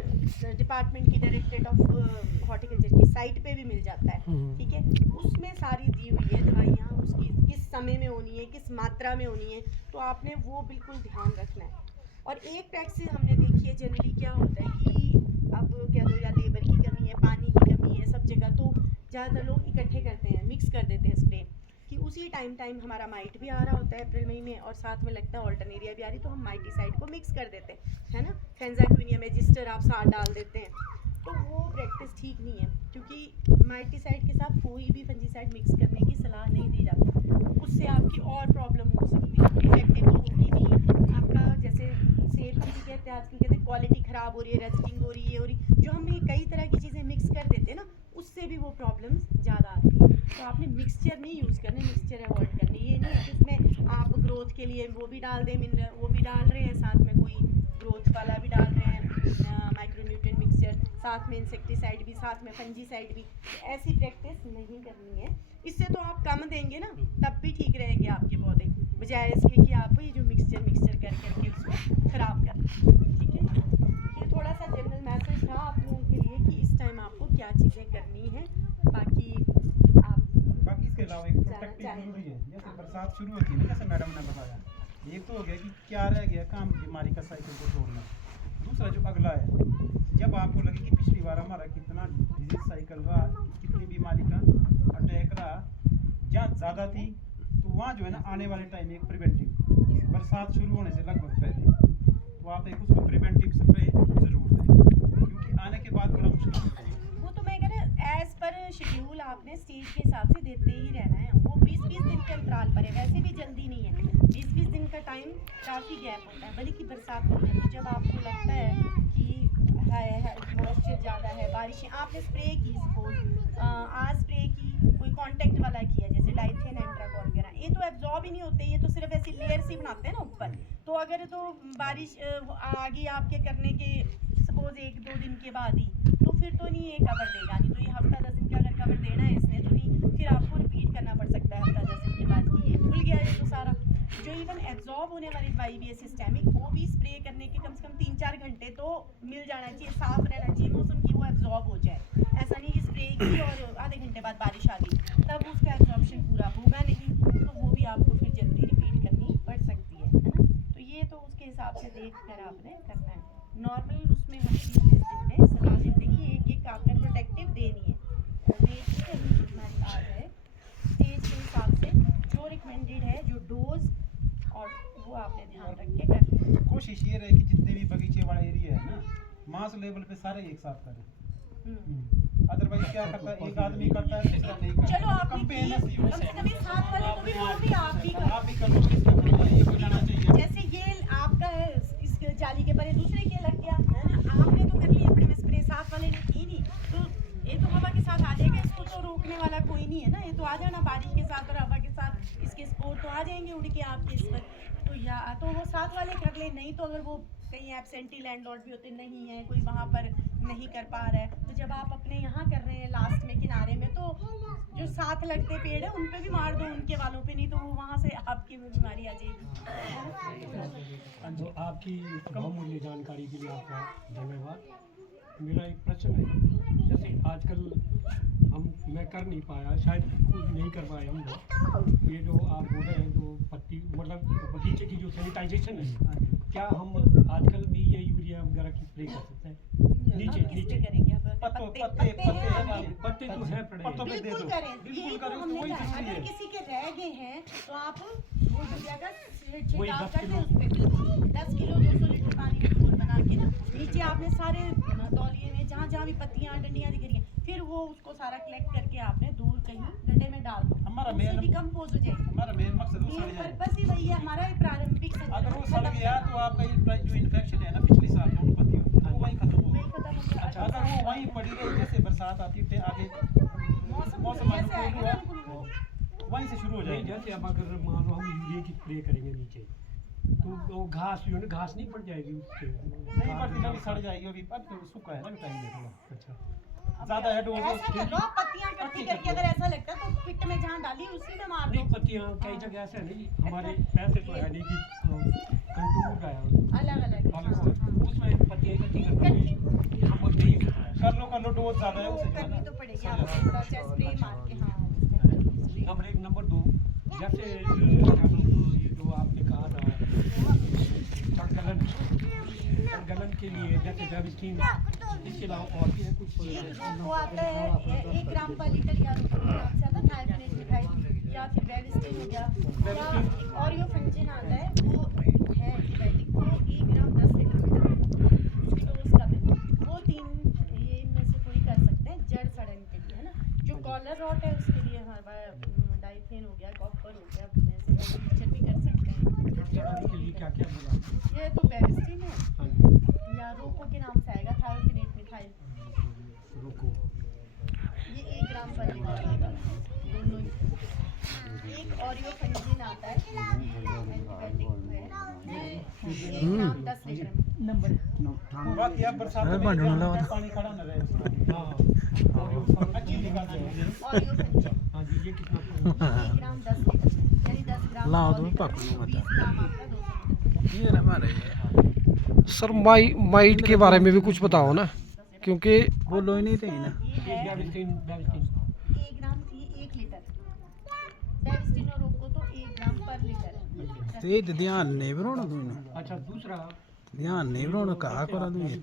डिपार्टमेंट की डायरेक्टरेट ऑफ हॉर्टिकल्चर की साइट पे भी मिल जाता है, ठीक है, उसमें सारी दी हुई है दवाइयाँ, उसकी किस समय में होनी है, किस मात्रा में होनी है, तो आपने वो बिल्कुल ध्यान रखना है। और एक प्रैक्टिस हमने देखी है जनरली क्या होता है कि अब क्या दो या लेबर की कमी है, पानी की कमी है सब जगह, तो ज़्यादातर लोग इकट्ठे करते हैं, मिक्स कर देते हैं स्प्रे, कि उसी टाइम हमारा माइट भी आ रहा होता है अप्रैल मई में, और साथ में लगता है ऑल्टरनेरिया भी आ रही, तो हम माइटीसाइड को मिक्स कर देते हैं, है ना, फेंजाक्विनिया मैजिस्टर आप साथ डाल देते हैं, तो वो प्रैक्टिस ठीक नहीं है, क्योंकि माइटीसाइड के साथ कोई भी फंजीसाइड मिक्स करने की सलाह नहीं दी जाती, उससे आपकी और प्रॉब्लम हो सकती है, इफेक्टिव तो होगी नहीं आपका, जैसे सेब की भी कहते हैं आजकल, कहते हैं क्वालिटी ख़राब हो रही है, रेस्टिंग हो रही है, जो हम कई तरह की चीज़ें मिक्स कर देते हैं ना, उससे भी वो प्रॉब्लम्स ज़्यादा आती है, तो आपने मिक्सचर नहीं यूज़ करने, मिक्सचर अवॉइड करने, ये नहीं है कि उसमें आप ग्रोथ के लिए वो भी डाल दें, मिनरल वो भी डाल रहे हैं, साथ में कोई ग्रोथ वाला भी डाल रहे हैं माइक्रोन्यूट्रिएंट मिक्सचर, साथ में इंसेक्टिसाइड भी, साथ में फंजीसाइड भी, ऐसी प्रैक्टिस नहीं करनी है, इससे तो आप कम देंगे ना तब भी ठीक रहेंगे आपके पौधे। बजाय इसके कि आप ये जो मिक्सचर कर करके उसको ख़राब कर, ठीक है। ये थोड़ा सा जनरल मैसेज था आप लोगों के लिए कि इस टाइम आपको क्या चीज़ें करनी है। बाकी इसके अलावा एक प्रोटेक्टिव जरूरी है। जैसे बरसात शुरू होती है ना, जैसे मैडम ने बताया, एक तो हो गया कि क्या रह गया काम, बीमारी का साइकिल को तोड़ना। दूसरा जो अगला है, जब आपको लगे कि पिछली बार हमारा कितना डिजीज साइकिल रहा, कितनी बीमारी का अटैक रहा, जहाँ ज़्यादा थी, तो वहाँ जो है ना आने वाले टाइम एक प्रिवेंटिव, बरसात शुरू होने से लगभग पहले तो आप एक उसको प्रिवेंटिव स्प्रे ज़रूर दें, क्योंकि आने के बाद बड़ा मुश्किल होता है। वो तो मैं कह रहा एज पर शेड्यूल आपने स्टेज के हिसाब से देते ही रहना है। वो 20-20 दिन के अंतराल पर है, वैसे भी जल्दी नहीं है। 20-20 दिन का टाइम काफ़ी गैप होता है, भले कि बरसात होती है। तो जब आपको लगता है कि मॉइस्चर ज़्यादा है, बारिशें, आपने स्प्रे की, सपोज आज स्प्रे की, कोई कॉन्टेक्ट वाला किया जैसे डाइथेन एंट्राकॉल वगैरह, ये तो एब्जॉर्ब ही नहीं होते, ये तो सिर्फ ऐसी लेयर सी बनाते हैं ना ऊपर। तो अगर तो बारिश आगे आपके करने के सपोज 1-2 दिन के बाद ही, तो फिर तो नहीं ये कवर देगा। नहीं तो ये हफ्ता 10 दिन का अगर कवर देना है इसने, तो नहीं, फिर आपको रिपीट करना पड़ सकता है हफ्ता 10 दिन के बाद कि ये भूल गया ये तो सारा। जो इवन एब्जॉर्ब होने वाली IBS सिस्टेमिक, वो भी स्प्रे करने के कम से कम 3-4 घंटे तो मिल जाना चाहिए, साफ रहना चाहिए मौसम की, वो एब्जॉर्ब हो जाए। ऐसा नहीं कि स्प्रे की और आधे घंटे बाद बारिश आ गई, तब उसका एब्जॉर्प्शन पूरा होगा नहीं, तो वो भी आपको फिर जल्दी रिपीट करनी पड़ सकती है ना। तो ये तो उसके हिसाब से देख कर आपने करना है। नॉर्मल उसमें हम 20 दिन में सलाह देते हैं कि एक आपने प्रोटेक्टिव देनी है। हमारी आ है स्टेज के हिसाब से जो रिकमेंडेड है, जो डोज, और वो आपने ध्यान रख के करना है। कोशिश ये रहे कि जितने भी बगीचे वाला एरिया है ना, मास लेवल पे सारे एक साथ करें। अदरवाइज क्या करता है, एक आदमी करता है, दूसरा नहीं करता। चलो आप कभी साथ वाले को भी बोलो भी आप भी करो, ये हो जाना चाहिए। जैसे ये आपका है इस जाली के परे दूसरे के लग गया है ना, आपने तो कर लिया अपने में स्प्रे, साथ वाले ने की नहीं, तो ये तो हवा के साथ आ जाएगा, इसको तो रोकने वाला कोई नहीं है ना। ये तो आ जाना बारिश के साथ और हवा के साथ, इसके स्पोर तो आ जाएंगे उड़ के आपके इस पर। तो या तो वो साथ वाले कर ले, नहीं तो अगर वो कहीं एब्सेंटी लैंडलॉर्ड भी होते नहीं है, कोई वहाँ पर नहीं कर पा रहा है, तो जब आप अपने यहाँ कर रहे हैं लास्ट में किनारे में, तो जो साथ लगते पेड़ है उन पे भी मार दो, उनके वालों पे, नहीं तो वो वहाँ से आपकी बीमारी आ जाएगी। तो आपकी बहुमूल्य जानकारी के लिए आपका धन्यवाद। मेरा एक प्रश्न है, जैसे आजकल मैं कर नहीं पाया, शायद खुद नहीं कर पाए हम लोग, ये जो आप बोल रहे हैं जो पत्ती मतलब बगीचे की जो सैनिटाइजेशन है, क्या हम आजकल भी ये यूरिया वगैरह की स्प्रे कर सकते हैं? नीचे करेंगे पत्ते तो है पड़े, बिल्कुल करें, यही तो हमने कहा। अगर किसी के रह गए हैं तो आप वो यूरिया का छिड़काव कर दें उस पे, 10 किलो 200 लीटर पानी में घोल बना के ना, नीचे आपने सारे तौलिए में जहाँ भी पत्तियाँ डंडियाँ दिख रही हैं, फिर वो उसको सारा कलेक्ट करके आपने दूर कहीं गड्ढे में डाल दो, हमारा उससे डिकम्पोज हो जाएगी। हमारा मेन मकसद वो सड़ जाए। पर्पस ही वही है हमारा, प्रारंभिक अगर वो सड़ गया तो आपका ये जो इन्फेक्शन है ना पिछले साल जो पत्तियों वो वहीं खत्म हो गया। अच्छा, अगर वो वहीं पड़ी रही, जैसे बरसात आती है आगे मौसम वहीं से शुरू हो जाएगी। जैसे अब अगर मान लो हम यूरिया की स्प्रे करेंगे नीचे, तो वो घास जो है ना, घास नहीं पड़ जाएगी उससे? नहीं पड़ती, कभी सड़ जाएगी, अभी अब तो सूखा है ना, टाइम देखो। अच्छा, ज्यादा है डोज ऐसा कर लो, पत्तियां इकट्ठी करके अगर ऐसा लगता है तो पिट में जहाँ डाली उसी में मार दो। नहीं पत्तियां कई जगह ऐसा नहीं, हमारे पैसे तो है नहीं कि कंटूर का है अलग उसमें पत्तियां इकट्ठी करके हम नहीं कर लो, डोज ज्यादा है उसे करनी तो पड़ेगी आपको थोड़ा सा स्प्रे मार के। हाँ, नंबर 1, नंबर 2, जैसे ये जो आपने कहा था गलन के लिए, जैसे वेबिस्टीन, इसके अलावा और भी है कुछ? वो आता है 1 ग्राम पर लीटर या ग्राम से आता है, थायोफेनेट मिथाइल या फिर वेबिस्टीन हो गया, या ऑरियोफेंजिन आता है, वो है एंटीबायोटिक, वो 1 ग्राम 10 लीटर में उसकी डोज का भी, वो 3 ये इनमें से कोई कर सकते हैं जड़ सड़न के लिए, है ना। जो कॉलर रॉट है उसके लिए हमारा डाइथेन हो गया, कॉपर हो गया, मिक्सचर भी कर सकते हैं। के लिए क्या क्या बोला? ये तो वेबिस्टीन है या रोको के नाम से आएगा, थायोफेनेट मिथाइल, रोको, ये 1 ग्राम पर लीटर आता है, दोनों ही। एक ऑरियोफेंजिन आता है, एंटीबायोटिक है, ये 1 ग्राम 10 लीटर में। नंबर बाकी अब बरसात में पानी खड़ा न रहे उसमें। हाँ, अच्छी निकाल ऑरियोफेंजिन हाँ जी, ये कितना? 1 ग्राम 10 लीटर में। यानी 10 ग्राम लाओ 100 दो लीटर पकड़ो में, मत। 20 ग्राम आपका 200 लीटर। ये रहा हमारे सर माइट के बारे में भी कुछ बताओ ना, क्योंकि बोलो ही नहीं थे ना। ये है 1 ग्राम थी 1 लीटर, डेविस्टिन और रोको तो 1 ग्राम पर लीटर है। तो ये तो ध्यान नहीं बनाना तूने, अच्छा दूसरा ध्यान नहीं बनाना कहा करा तू ये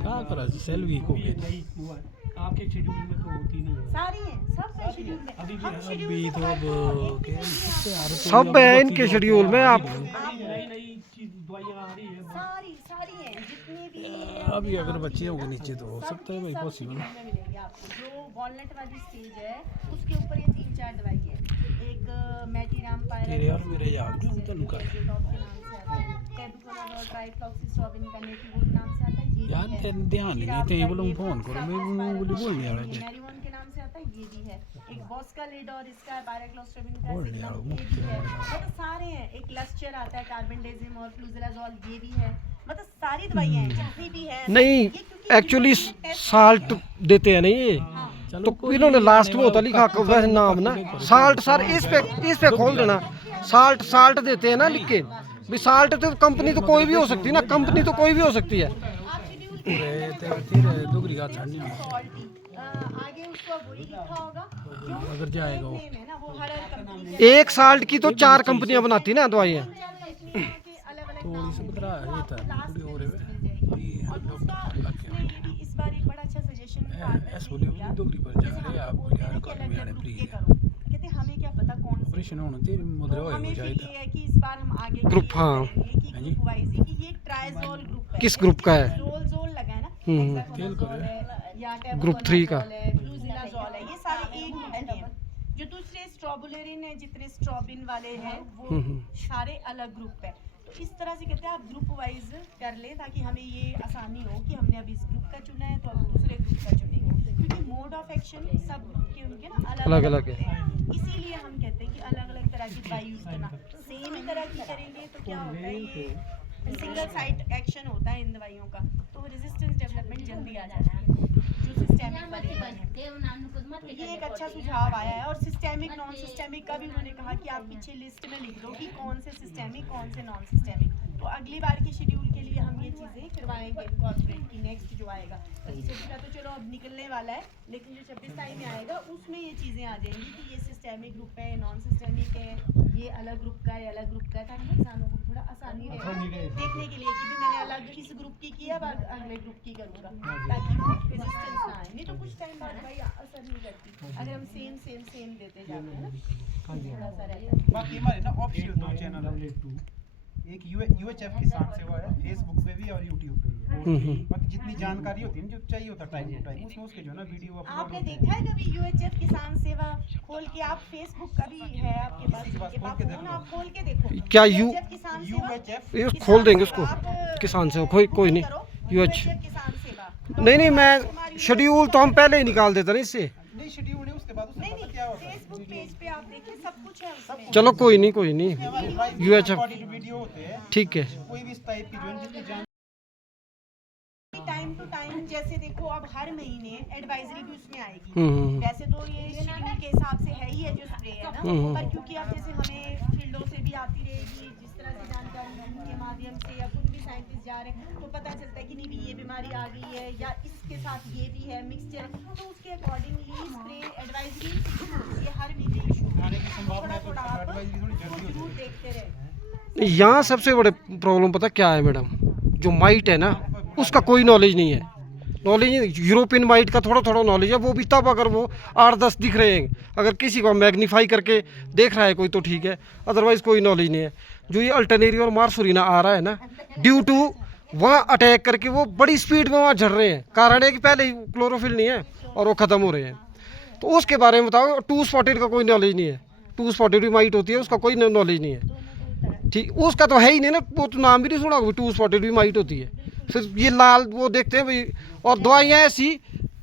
क्या करा जी सेल वीक हो गई। आपके शेड्यूल में तो होती नहीं है। सारी हैं, सब है शेड्यूल में। अभी हम शेड्यूल अभी से तो बाहर अब नहीं होंगे। क्या इससे यार तो सब है इनके शेड्यूल में। आप आप- नई चीज दवाइयाँ आ रही है। सारी हैं जितनी भी अभी अगर बच्चे होंगे नीचे तो हो सकता है भाई सब पॉसिबल। शेड्यूल में मिलेंगे आपको। जो वॉलनट वाली स्टेज है उसके ऊपर ये 3-4 दवाई है। एक मैटीराम तेरे यार मेरे यार जो तनु कर यार तेरे ध्यान नहीं देते हैं, बोलो फोन करो मैं बोलने आ रहा है। मैरीवन के नाम से आता है, ये भी है। एक बॉस्का लिड और इसका पैराक्लोस्ट्रोबिन का बोल सिग्नम, यार, ये भी है। मतलब सारे हैं। एक लस्टर आता है कार्बेंडाजिम और फ्लूजराजोल, ये भी है। मतलब सारी दवाइयाँ हैं जितनी भी है। नहीं ये क्योंकि एक्चुअली इन्होंने टेस्ट साल्ट देते हैं नहीं ये, हाँ। तो इन्होंने लास्ट में होता लिखा वैसे नाम ना साल्ट। सर इस पे खोल देना साल्ट देते हैं ना लिख के भी। साल्ट तो कंपनी तो कोई भी हो सकती है ना, कंपनी तो कोई भी हो सकती है। आप शेड्यूल तेरे तेरे दुगरी का छाड़नी है। सॉल्टी आगे उसको वही लिखा होगा जो अगर जाएगा वो नेम है ना, वो हर कंपनी के एक साल्ट की तो 4 कंपनियां बनाती ना दवाइयाँ। अलग-अलग थोड़ी सी बदला ये था पूरी हो रही है और दूसरा उसमें ये भी इस बार एक बड़ा अच्छा सजेशन ऐसे बोले वो दुगरी पर जा रहे आप यार कर में आने प्री कहते हमें क्या पता कौन सी ऑपरेशन होना तेरे मुद्रे हो हमें जाए फिर ये है कि इस बार हम आगे ग्रुप, हाँ। ग्रुप वाइज ही कि ये ट्राइजोल ग्रुप है। किस ग्रुप का है? जोल लगा है ना, हम्म। हेक्साकोनाजोल है या ग्रुप 3 का। टेबुकोनाजोल है, फ्लूजिलाजोल है, ये सारे एक ग्रुप के हैं। जो दूसरे स्ट्रोबुलेरिन है, जितने स्ट्रोबिन वाले हैं वो सारे अलग ग्रुप है। तो इस तरह से कहते हैं आप ग्रुप वाइज कर लें ताकि हमें ये आसानी हो कि हमने अभी इस ग्रुप का चुना है तो अब दूसरे ग्रुप का चुनेंगे, क्योंकि मोड ऑफ एक्शन सब ग्रुप के उनके ना अलग-अलग है। इसीलिए हम कहते हैं कि अलग-अलग तरह की दवाई यूज करना। सेम ही तरह की करेंगे तो क्या होता है, ये सिंगल साइड एक्शन होता है इन दवाइयों का, तो रेजिस्टेंस डेवलपमेंट जल्दी आ जाती है जो सिस्टेमिक वाली दवाई है। तो ये एक अच्छा सुझाव आया है। और सिस्टेमिक नॉन सिस्टेमिक का भी उन्होंने कहा कि आप पीछे लिस्ट में लिख दो कि कौन से सिस्टेमिक कौन से नॉन सिस्टेमिक। तो अगली बार के शेड्यूल के लिए हम ये चीज़ें करवाएंगे इनकॉर्पोरेट की नेक्स्ट जो आएगा। 25 का तो चलो अब निकलने वाला है, लेकिन जो 26 तारीख में आएगा उसमें ये चीज़ें आ जाएंगी कि ये सिस्टेमिक ग्रुप है, नॉन सिस्टेमिक है, ये अलग ग्रुप का है, अलग ग्रुप का है, ताकि इंसानों को थोड़ा आसानी रहे देखने के लिए कि भी मैंने अलग किस ग्रुप की किया, अब अगले ग्रुप की करूँगा, ताकि वो रेजिस्टेंस ना आए। नहीं तो कुछ टाइम बाद भाई असर नहीं करती अगर हम सेम देते जाते हैं ना, थोड़ा सा रहता है। बाकी हमारे ना ऑफिशियल 2 चैनल है। एक UHF किसान सेवा है, फेसबुक पे भी और यूट्यूब पे भी। बाकी जितनी जानकारी होती है ना जो चाहिए होता है टाइम टू टाइम उसमें उसके जो है ना वीडियो आपने अपलोड देखा है कभी UHF किसान सेवा खोल के? आप फेसबुक का भी है आपके पास, आपके पास फोन, आप खोल के देखो क्या UHF किसान सेवा, UHF ये खोल देंगे उसको आप किसान से कोई नहीं। करो, UHF UHF किसान सेवा। नहीं मैं शेड्यूल तो हम पहले ही निकाल देते ना इससे। नहीं शेड्यूल है उसके बाद उसमें पता क्या होता है। फेसबुक पेज पे आप देखिए सब कुछ है उसमें। चलो कोई नहीं UHF वीडियो होते हैं ठीक है। कोई भी इस टाइप की जो है जितनी जान टाइम टू टाइम जैसे देखो अब हर महीने एडवाइजरी भी उसमें आएगी। हम्म। वैसे तो ये शेड्यूल के हिसाब से है ही है जो स्प्रे है ना, पर क्योंकि अब जैसे हमें फील्डों से भी आती रहेगी, जिस तरह से जानकारी के माध्यम से या खुद भी साइंटिस्ट जा रहे हैं तो पता चलता है कि नहीं भी ये बीमारी आ गई है या इसके साथ ये भी है मिक्सचर, तो उसके अकॉर्डिंगली स्प्रे एडवाइजरी ये हर महीने इशू आने की संभावना है तो थोड़ा आप एडवाइजरी थोड़ी जल्दी हो दूर जाएगी। देखते रहे। यहाँ सबसे बड़े प्रॉब्लम पता क्या है मैडम, जो माइट है ना उसका कोई नॉलेज नहीं है। नॉलेज यूरोपियन माइट का थोड़ा नॉलेज है, वो भी तब अगर वो 8-10 दिख रहे हैं, अगर किसी को मैग्नीफाई करके देख रहा है कोई तो ठीक है, अदरवाइज कोई नॉलेज नहीं है। जो ये अल्टरनेरिया और मार्सुरिना आ रहा है ना, ड्यू टू वहाँ अटैक करके वो बड़ी स्पीड में वहाँ झड़ रहे हैं। कारण है कि पहले ही क्लोरोफिल नहीं है और वो ख़त्म हो रहे हैं। तो उसके बारे में बताओ। 2 स्पॉटेड का कोई नॉलेज नहीं है। 2 स्पॉटेड भी माइट होती है, उसका कोई नॉलेज नहीं है। ठीक, उसका तो है ही नहीं ना, वो तो नाम भी नहीं सुना 2 स्पॉटेड भी माइट होती है। फिर ये लाल वो देखते हैं भाई। और दवाइयाँ ऐसी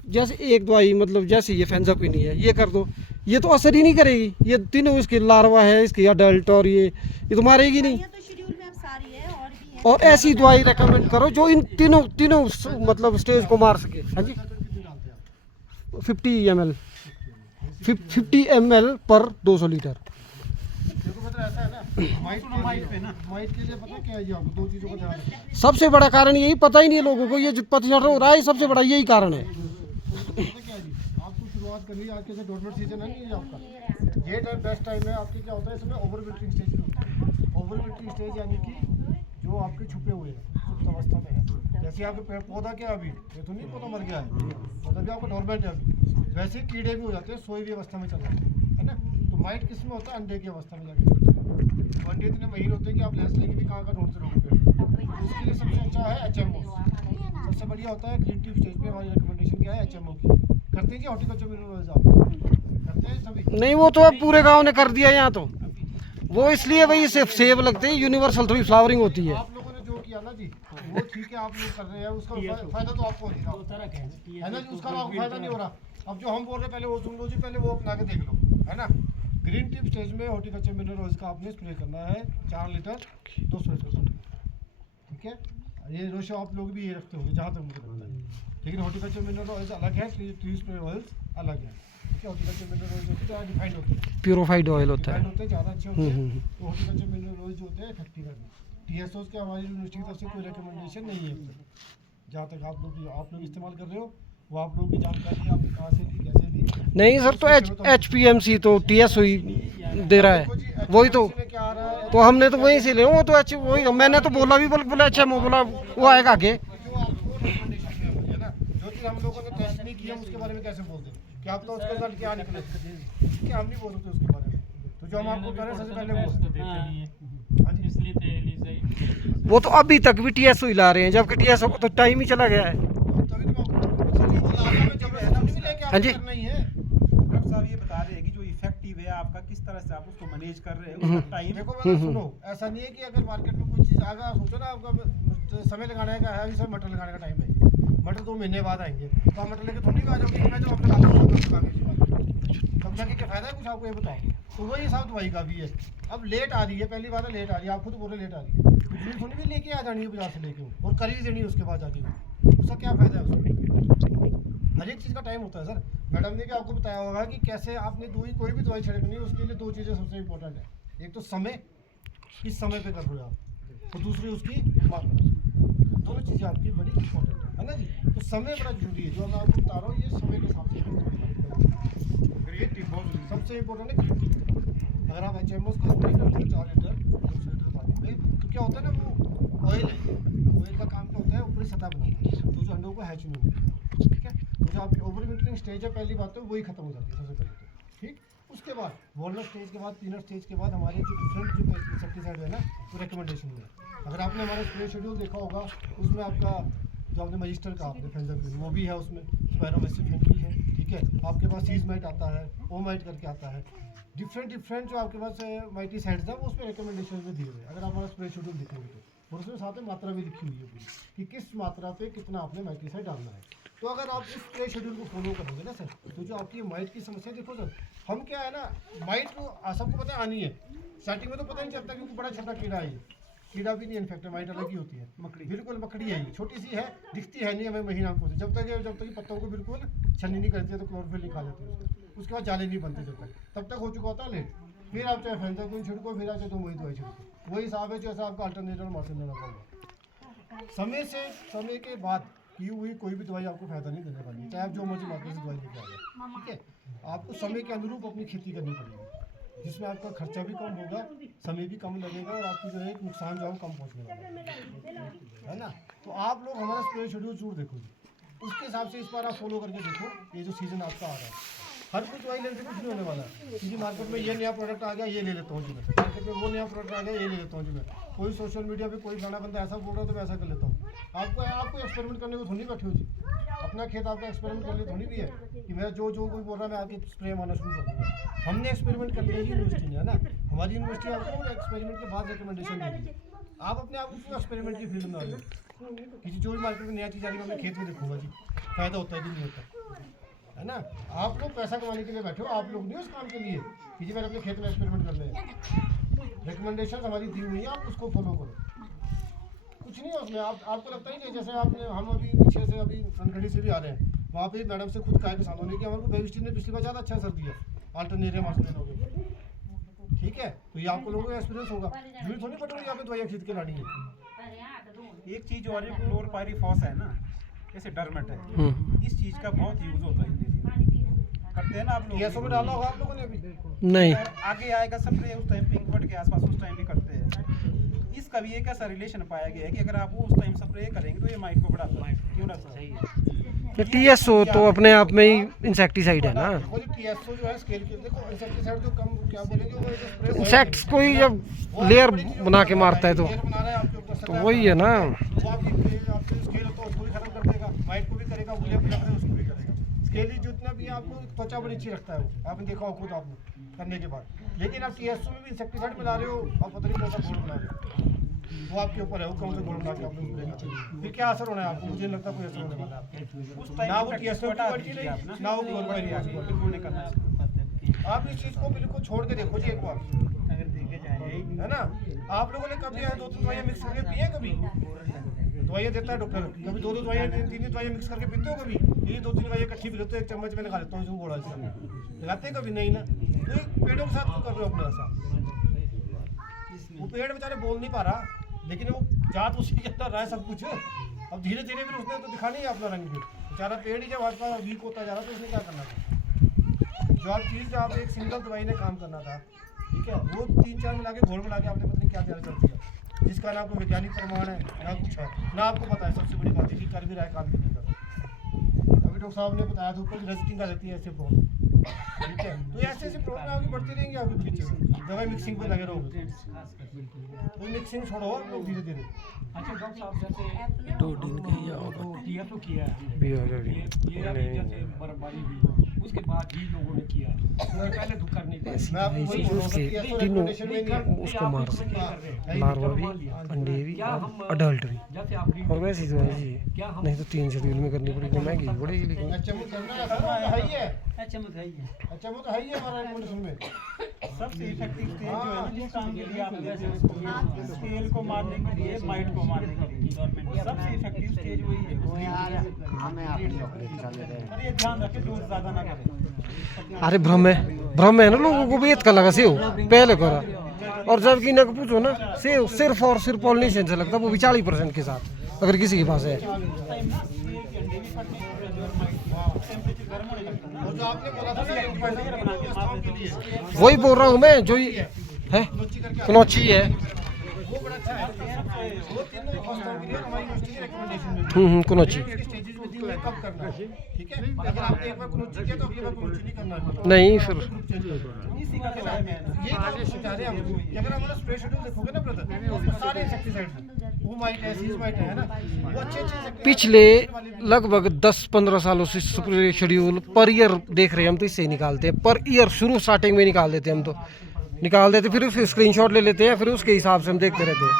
जैसे एक दवाई मतलब जैसे ये फेंजाक्विन है, ये कर दो, ये तो असर ही नहीं करेगी। ये तीनों इसके लार्वा है, इसके अडल्ट और ये तो मारेगी नहीं। तो शेड्यूल में अब सारी है और भी है। और ऐसी दवाई रेकमेंड करो जो इन तीनों मतलब स्टेज को मार सके। हाँ जी 50 ml 50 ml पर 200 लीटर। देखो मतलब ऐसा है ना, माइट पे ना, माइट के लिए पता है क्या है जी, आपको दो चीज़ों का ध्यान रखना सबसे बड़ा कारण यही, पता ही नहीं है लोगों को ये जो पतझड़ हो रहा है, सबसे बड़ा यही कारण है। पता क्या है जी, आपको शुरुआत करनी है आज के डोरमेट सीजन है नहीं आपका, ये टाइम बेस्ट टाइम है आपके। क्या होता है इसमें ओवर विल्टिंग स्टेज भी होता है। ओवर विल्टिंग स्टेज यानी कि जो आपके छुपे हुए हैं, सुप्त अवस्था में है। जैसे आपके पौधा क्या अभी ये तो नहीं पौधा मर गया है, मतलब भी आपका डोरमेट है अभी, वैसे ही कीड़े भी हो जाते हैं सोई हुई अवस्था में चल रहा है ना। तो माइट किस में होता है, अंडे की अवस्था में जाके चलता है। तो अंडे इतने महीन होते हैं कि आप लेंस लेके भी कहाँ का ढूंढते रहोगे। उसके लिए सबसे अच्छा है HMO, सबसे बढ़िया होता है ग्रीन टी स्टेज पे। हमारी रिकमेंडेशन क्या है, HMO की करते हैं जी। हॉर्टिकल्चर मिनरल्स आप करते हैं सभी? नहीं, वो तो अब पूरे गांव ने कर दिया यहाँ तो, वो इसलिए भाई सेब लगते हैं, यूनिवर्सल थोड़ी फ्लावरिंग होती है। आप लोगों ने जो किया ना जी, वो ठीक है, आप लोग कर रहे हैं, उसका फायदा तो आपको हो नहीं रहा है ना जी, उसका आपको फायदा नहीं हो रहा। अब जो हम बोल रहे हैं पहले वो सुन लो जी, पहले वो अपना के देख लो, है ना। ग्रीन टिप स्टेज में हॉर्टिकल्चर मिनरल्स का आपने स्प्रे करना है 4 लीटर 200 लीटर, ठीक है। ये रोशो आप लोग भी ये रखते होंगे जहाँ तक मुझे पता है, लेकिन हॉर्टिकल्चर मिनरल ऑयल्स अलग है, ट्री स्प्रे ऑयल्स अलग है। हॉर्टिकल्चर मिनरल ऑयल्स होते हैं डिफाइंड होते हैं, प्यूरिफाइड ऑयल होता डिफाइंड है। होते हैं, ज़्यादा अच्छे होते हैं। तो हॉर्टिकल्चर मिनरल ऑयल्स जो होते हैं इफेक्टिव है। TSOs के हमारी यूनिवर्सिटी की तरफ से कोई रिकमेंडेशन नहीं है अब तक। जहाँ तक आप लोग इस्तेमाल कर रहे हो, वो आप लोगों की जानकारी है, आपने कहाँ से ली, कैसे ली। नहीं सर, तो HPMC तो TSO ही दे रहा है, वही तो। में क्या आ रहा है, तो हमने तो वहीं से ले, वो तो वही मैंने तो बोला भी, बोला HMO, बोला वो आएगा आगे। जो आपको रिकमेंडेशन है ना, जो चीज़ हम लोगों ने टेस्ट नहीं किया उसके बारे में कैसे बोल दें कि आपका उसका रिजल्ट क्या निकले, क्या हम नहीं बोल सकते उसके बारे में। तो जो हम आपको करें सबसे पहले वो इसलिए तेली सही। वो तो अभी तक भी TSO ही ला रहे हैं, जबकि TSO को तो टाइम ही चला गया है। तभी तो हाँ जी। करना ही है। डॉक्टर साहब ये बता रहे हैं कि जो इफेक्टिव है आपका, किस तरह से आप उसको मैनेज कर रहे हैं, उसका टाइम। देखो मेरा सुनो, ऐसा नहीं है कि अगर मार्केट में कोई चीज़ आएगा, सोचो ना आपका समय लगाने का है, अभी सब मटर लगाने का टाइम है, मटर 2 महीने बाद आएंगे, तो आप मटर लेके थोड़ी आ जाओगे, मैं जो अपने तब जाके क्या फायदा है कुछ, आपको ये बताओ। तो वही हिसाब दवाई का भी है। अब लेट आ रही है, पहली बात है लेट आ रही है, आप खुद बोल रहे लेट आ रही है, तो थोड़ी भी लेके आ जानी है बाजार से लेके, और कर ही देनी है उसके बाद जाके, उसका क्या फायदा है उसमें। हर एक चीज़ का टाइम होता है सर। मैडम ने क्या आपको बताया होगा कि कैसे आपने कोई भी दवाई छिड़कनी है, उसके लिए 2 चीज़ें सबसे इंपॉर्टेंट है। एक तो समय, किस समय पे कर रहे हो आप, और दूसरी उसकी मात्रा। दोनों चीज़ें आपकी बड़ी इंपॉर्टेंट है ना जी। तो समय बड़ा जरूरी है, जो मैं आपको बता रहा हूँ ये समय के हिसाब से सबसे इंपॉर्टेंट है ग्रीन टी। अगर आप HMOs का स्प्रे करते हैं 4 लीटर 200 लीटर पानी में, तो क्या होता है ना, वो ऑयल है, ऑयल का काम क्या होता है, ऊपरी सतह बनाना, तो जो अंडों को हैच नहीं होता, ठीक है। तो जो आपकी ओवर विल्टिंग स्टेज है, पहली बात तो वही खत्म हो जाती है सबसे पहले तो, ठीक। उसके बाद वॉलनट स्टेज के बाद, पीनट स्टेज के बाद हमारे जो डिफरेंट जो इंसेक्टिसाइड है ना, वो रिकमेंडेशन में है। अगर आपने हमारा स्प्रे शेड्यूल देखा होगा, उसमें आपका जो आपने मजिस्टर का आपने फेंजाक्विन वो भी है, उसमें स्पायरोमेसिफेन भी है, ठीक है। आपके पास सीजमाइट आता है, ओमाइट करके आता है, डिफरेंट जो आपके पास माइटिसाइड्स है वो उसमें रिकमेंडेशन में दिए हुए हैं। अगर आप हमारा स्प्रे शेड्यूल देखेंगे तो, और उसमें साथ में मात्रा भी लिखी हुई है पूरी, कि किस मात्रा पे कितना आपने माइटिसाइड डालना है। तो अगर आप इस स्प्रे शेड्यूल को फॉलो करोगे ना सर, तो जो आपकी माइट की समस्या, देखो सर, हम क्या है ना, माइट तो सबको पता है आनी है, स्टार्टिंग में तो पता नहीं चलता क्योंकि बड़ा छोटा कीड़ा है, कीड़ा भी नहीं इन्फेक्ट है, माइट अलग ही होती है, मकड़ी बिल्कुल मकड़ी है, छोटी सी है, दिखती है नहीं हमें महीना आंखों से, जब तक पत्तों को बिल्कुल छन्नी नहीं करती है, तो क्लोरोफिल नहीं खा जाती है उसके बाद जाले नहीं बनते, तब तक हो चुका होता है लेट। फिर आप चाहे फेंजाक्विन छिड़को, फिर आप चाहे तो वही दवाई छिड़को, वही हिसाब है जैसा आपका अल्टरनेटर मार्जिन देना पड़ेगा। समय के बाद की हुई कोई भी दवाई आपको फायदा नहीं देने वाली, चाहे आप जो मर्जी मार्केट से दवाई लेके आ जाए, ठीक है। आपको समय के अनुरूप अपनी खेती करनी पड़ेगी, जिसमें आपका खर्चा भी कम होगा, समय भी कम लगेगा, और आपकी जो है नुकसान जो है कम पहुँचने वाला है ना। तो आप लोग हमारा स्प्रे शेड्यूल जरूर देखो, उसके हिसाब से इस बार आप फॉलो करके देखो। ये जो सीजन आपका आ रहा है, हर कुछ दवाई लेने से कुछ नहीं होने वाला है, क्योंकि मार्केट में ये नया प्रोडक्ट आ गया, ये ले लेता हूँ जी मैं, मार्केट में वो नया प्रोडक्ट आ गया, ये ले लेता हूँ जी मैं। कोई सोशल मीडिया पे कोई गाना बंदा ऐसा बोल रहा है तो मैं ऐसा कर लेता हूँ। आपको एक्सपेरिमेंट करने को थोड़ी बैठे हो जी, अपना खेत आपका एक्सपेरिमेंट करने थोड़ी भी है कि मैं जो कोई बोल रहा है मैं आपके स्प्रे मारना शुरू कर दूँगा। हमने एक्सपेरिमेंट कर लिया यूनिवर्सिटी ने, है ना, हमारी यूनिवर्सिटी आपको एक्सपेरिमेंट के बाद रिकमेंडेशन देगी। आप अपने आप को एक्सपेरिमेंट की फील्ड में आ जाओ, किसी जो भी मार्केट में नया चीज़ आ रही है मैं खेत में देखूंगा जी फायदा होता है कि नहीं होता, है ना। आप लोग पैसा कमाने के लिए बैठे हो, आप लोग नहीं उस काम के लिए कि जी मैंने अपने खेत में एक्सपेरिमेंट कर लिया। रिकमेंडेशन हमारी दी हुई है, आप उसको फॉलो करो, कुछ नहीं है उसमें। आपको लगता ही नहीं, जैसे आपने, हम अभी पीछे से अभी ननगढ़ी से भी आ रहे हैं, वहाँ पे मैडम से खुद कहा किसानों ने कि हमारे को बेविस्टीन ने पिछली बार ज़्यादा अच्छा असर दिया, अल्टरनेरियम आर्सेनिक हो गया, ठीक है। तो ये आपको लोगों का एक्सपीरियंस होगा, झूठ थोड़ी पटोरी यहाँ पे दवाइयाँ खरीद के लानी है। एक चीज और क्लोरपाइरीफॉस है ना, जैसे डरमेट है, इस चीज का बहुत यूज होता है इंग्रेडिएंट करते हैं ना आप लोग। TSO में डाला होगा आप लोगों ने अभी? नहीं आगे आएगा स्प्रे उस टाइम पिंकवर्ड के आसपास उस टाइम भी करते हैं। इसका भी एक ऐसा रिलेशन पाया गया है कि अगर आप वो उस टाइम स्प्रे करेंगे तो ये माइट को बढ़ाता है। क्यों ना सर? TSO तो अपने आप में ही इंसेक्टिसाइड है ना। देखो जी TSO जो है स्केल के, देखो इंसेक्टिसाइड जो कम क्या बोलेंगे वो स्प्रे इंसेक्ट्स को ही जब लेयर बना के मारता है तो बना रहा है आपके ऊपर, वही है ना। वो आपकी स्केल तो उसको भी खत्म कर देगा, माइट को भी करेगा, वो लेप लग उसको भी करेगा। स्केल ही जितना भी आपको त्वचा बड़ी अच्छी रखता है वो, आपने देखा हो खुद आपने करने के बाद। लेकिन आप TSO में भी इंसेक्टिसाइड मिला रहे हो और पता नहीं कौन सा घोल बना रहे हो, वो आपके ऊपर है, वो कौन सा घोल बना के आपने स्प्रे किया, फिर क्या असर होना है आपको? मुझे नहीं लगता कोई असर होने वाला है उस ना। वो TSO की क्वालिटी नहीं, ना वो क्लोरपाइरीफॉस। बिल्कुल नहीं करना है। आप इस चीज़ को बिल्कुल छोड़ के देखो जी एक बार, अगर देखे जाए है ना। आप लोगों ने कभी यहाँ 2-3 दवाइयाँ मिक्स करके पिए? कभी दवाइयाँ देता है डॉक्टर, कभी 2-2 दवाइयाँ 3-3 दवाइयाँ मिक्स करके पीते हो? कभी ये 2-3 दवाइयाँ इकट्ठी पी लेते हो, एक चम्मच मैंने खा लेता हूँ, इसको बोला लगाते हैं कभी? नहीं ना। तो ये पेड़ों के साथ क्यों कर रहे हो अपने ऐसा? वो पेड़ बेचारे बोल नहीं पा रहा, लेकिन वो जात उसी के अंदर रहा है सब कुछ। अब धीरे धीरे फिर उसने तो दिखाना ही है अपना रंग, फिर बेचारा पेड़ ही जब आपका वीक होता जा रहा तो उसने क्या करना था? जो आप चीज़ जो आप एक सिंगल दवाई ने काम करना था, ठीक है, वो 3-4 मिला के घोल मिला के आपने पता नहीं क्या तैयार कर दिया, जिसका ना आपको वैज्ञानिक प्रमाण है ना कुछ है, ना आपको पता है। सबसे बड़ी बात है कि कर भी रहा है, काम भी नहीं कर रहा। अभी डॉक्टर साहब ने बताया था ऊपर रेजिस्टिंग आ जाती है ऐसे प्रॉब्लम, ठीक है। तो ऐसे ऐसे प्रॉब्लम आगे बढ़ती रहेंगी आपके पीछे, दवाई मिक्सिंग पे लगे रहोगे तो मिक्सिंग छोड़ो आप लोग धीरे धीरे। अच्छा डॉक्टर साहब जैसे 2 दिन का ही होगा TSO किया है हमने, भी हो गया ये अभी जैसे बर्फबारी हुई उसके बाद ही लोगों ने किया, उसके पहले तो कर नहीं पाए। मैं आपको वही बोल रहा हूँ उसके कि TSO तीनों recommendation में नहीं है। उसको मार सकते, लार्वा भी, अंडे भी, अडल्ट भी। जैसे आप और वैसी तो है जी, क्या हम नहीं तो 3 शेड्यूल में करनी पड़ेगी, महंगी भी पड़ेगी लेकिन। अच्छा वो करना है, करना है ही है। अच्छा मत है ये अच्छा वो तो है ही है हमारा रिकमेंडेशन में। सबसे इफेक्टिव स्टेज जो है ना जिस काम के लिए आप स्केल को मारने के लिए, माइट को मारने के लिए सबसे इफेक्टिव स्टेज वही है। अरे ध्यान रखें डोज ज्यादा ना करें। अरे भ्रम है ना लोगों को, वेद का लगा से हो पहले करा। और जबकि ना पूछो ना से सिर्फ और सिर्फ पॉलिनेशन से लगता है, वो भी 40% के साथ अगर किसी के पास है। और जो आपने बोला था ना व्यवस्थाओं के लिए, वही बोल रहा हूँ मैं, जो ये है कनौची है। वो बड़ा अच्छा है। वो तीनों व्यवस्थाओं के लिए हमारी यूनिवर्सिटी की रिकमेंडेशन में कनौची स्टेजेस में दिन में कब करना है, ठीक है। अगर आपने एक बार कनौची किया तो अगली बार कनौची नहीं करना है, नहीं फिर इसी का तो है मैं ये आगे समझा रहे हैं हम। अगर हमारा स्प्रे शेड्यूल देखोगे ना ब्रदर, तो उसमें सारे इंसेक्टिसाइड हैं, वो माइट है, सीज माइट है ना, वो अच्छे insecticide पिछले लगभग 10-15 सालों से स्प्रे शेड्यूल पर ईयर देख रहे हैं हम, तो इससे ही निकालते हैं पर ईयर, शुरू स्टार्टिंग में निकाल देते हैं हम, तो निकाल देते फिर उसके स्क्रीनशॉट ले लेते हैं, फिर उसके हिसाब से हम देखते रहते हैं।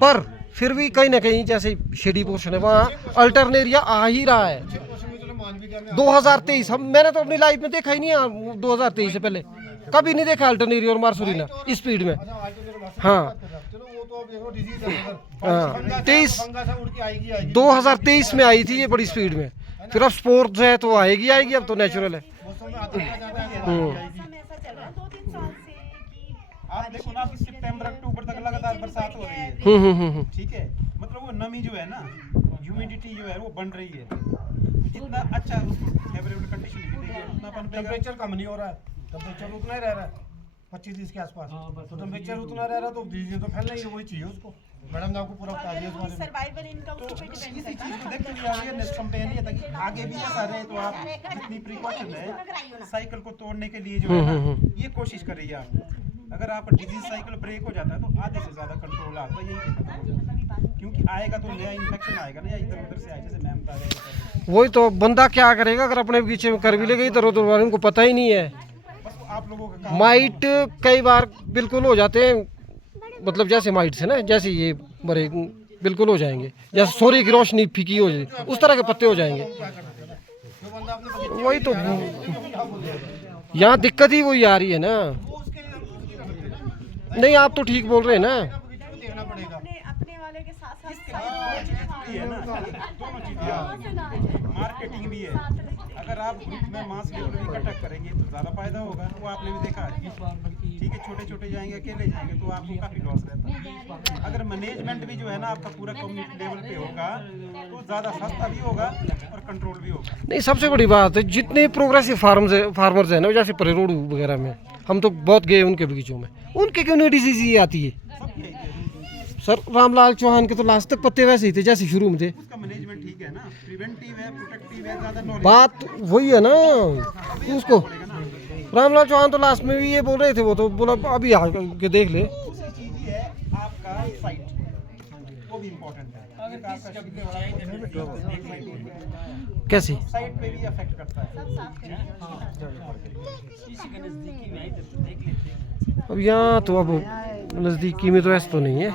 पर फिर भी कहीं ना कहीं जैसे शेडी पोर्शन है वहाँ अल्टरनेरिया आ ही रहा है। पोर्शन में चलो मान भी गया मैं। 2023 हम, मैंने तो अपनी लाइफ में देखा ही नहीं है 2023 से पहले कभी नहीं देखा अल्टरनेरिया और मार्सुलिना इस स्पीड में। अच्छा आज तो मेरे मास्टर हाँ। बात कर रहा है। चलो वो तो अब देखो डिजीज है हाँ, फंगस 23 फंगस है, उड़ के आएगी 2023 में आई थी ये बड़ी स्पीड में, फिर अब स्पोर्ट्स है तो आएगी, अब तो नेचुरल है। मौसम में आता है जाता है मौसम ऐसा चल रहा है 2-3 साल से कि आप देखो ना, आपकी सितंबर अक्टूबर तक लगातार बरसात हो रही है, ठीक है। मतलब वो नमी जो है ना, ह्यूमिडिटी जो है वो बढ़ रही है, तो जितना अच्छा फेवरेबल कंडीशन मिलेगी उतना अपन टेम्परेचर कम नहीं हो रहा है, टेम्परेचर उतना ही रह रहा है 25-30 के आसपास। तो टेम्परेचर उतना रह रहा है तो डिजीज तो फैलना ही है, वही चाहिए उसको। मैडम ने आपको पूरा बता दिया इस बारे में। सर्वाइवल इनका उसी पे डिपेंड इसी करता चीज को देखते हुए अवेयरनेस कैंपेन ये था कि आगे भी ऐसा रहे तो आप जितनी प्रिकॉशन है साइकिल को तोड़ने के लिए जो है ना, ये कोशिश करिए आप। अगर आप डिजीज साइकिल ब्रेक हो जाता है तो आधे से ज्यादा कंट्रोल आता है, यही खत्म हो जाता है, क्योंकि आएगा तो नया इन्फेक्शन आएगा ना, या इधर उधर से आए, जैसे मैम बता रहे हैं। वही तो बंदा क्या करेगा अगर अपने बगीचे में कर भी लेगा, इधर उधर वाले उनको पता ही नहीं है। बस वो आप लोगों का काम माइट कई बार बिल्कुल हो जाते हैं, मतलब जैसे माइट से ना, जैसे ये बड़े बिल्कुल हो जाएंगे, जैसे सूर्य की रोशनी फीकी हो जाए उस तरह के पत्ते हो जाएंगे। जो बंदा आपने वही तो यहाँ दिक्कत ही वही आ रही है ना। वो उसके लिए हम कुछ नहीं कर सकते ना, नहीं आप तो ठीक बोल रहे हैं ना। बगीचे को देखना पड़ेगा। अपने वाले के साथ साथ है ना, दोनों चीजें मार्केटिंग भी है। अगर आप ग्रुप में मास लेवल भी इकट्ठा करेंगे तो ज़्यादा फायदा होगा, वो आपने भी देखा है। ठीक है, छोटे छोटे जाएंगे, अकेले जाएंगे तो आपको काफ़ी लॉस रहता है। अगर मैनेजमेंट भी जो है ना आपका पूरा कम्युनिटी लेवल पे होगा तो ज़्यादा सस्ता भी होगा और कंट्रोल भी होगा। नहीं, सबसे बड़ी बात है जितने प्रोग्रेसिव फार्मर्स हैं ना, जैसे परेरोड वगैरह में हम तो बहुत गए उनके बगीचों में, उनके क्यों नहीं डिजीज ये आती है? सब यही है। सर रामलाल चौहान के तो लास्ट तक पत्ते वैसे ही थे जैसे शुरू में थे। उसका मैनेजमेंट ठीक है ना, प्रिवेंटिव है, प्रोटेक्टिव है, ज़्यादा नॉलेज बात वही है ना उसको। रामलाल चौहान तो लास्ट में भी ये बोल रहे थे, वो तो बोला अभी आके देख ले। दूसरी चीज़ ये है आपका साइट, वो भी इम्पोर्टेंट है। एक आपका कैसी साइट पे भी अफेक्ट करता है। अब यहाँ तो अब नज़दीकी में तो ऐसा तो नहीं है।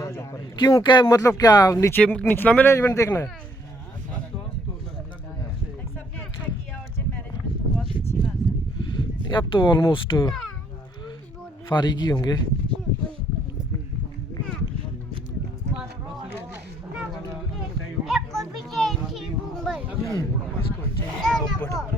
क्यों, क्या मतलब, क्या नीचे निचला मैनेजमेंट देखना है? सबने अच्छा किया और जिन मैनेजमेंट तो बहुत अच्छी बात है। अब तो ऑलमोस्ट फारिग ही होंगे। एक और भी चाहिए थी बुम्बल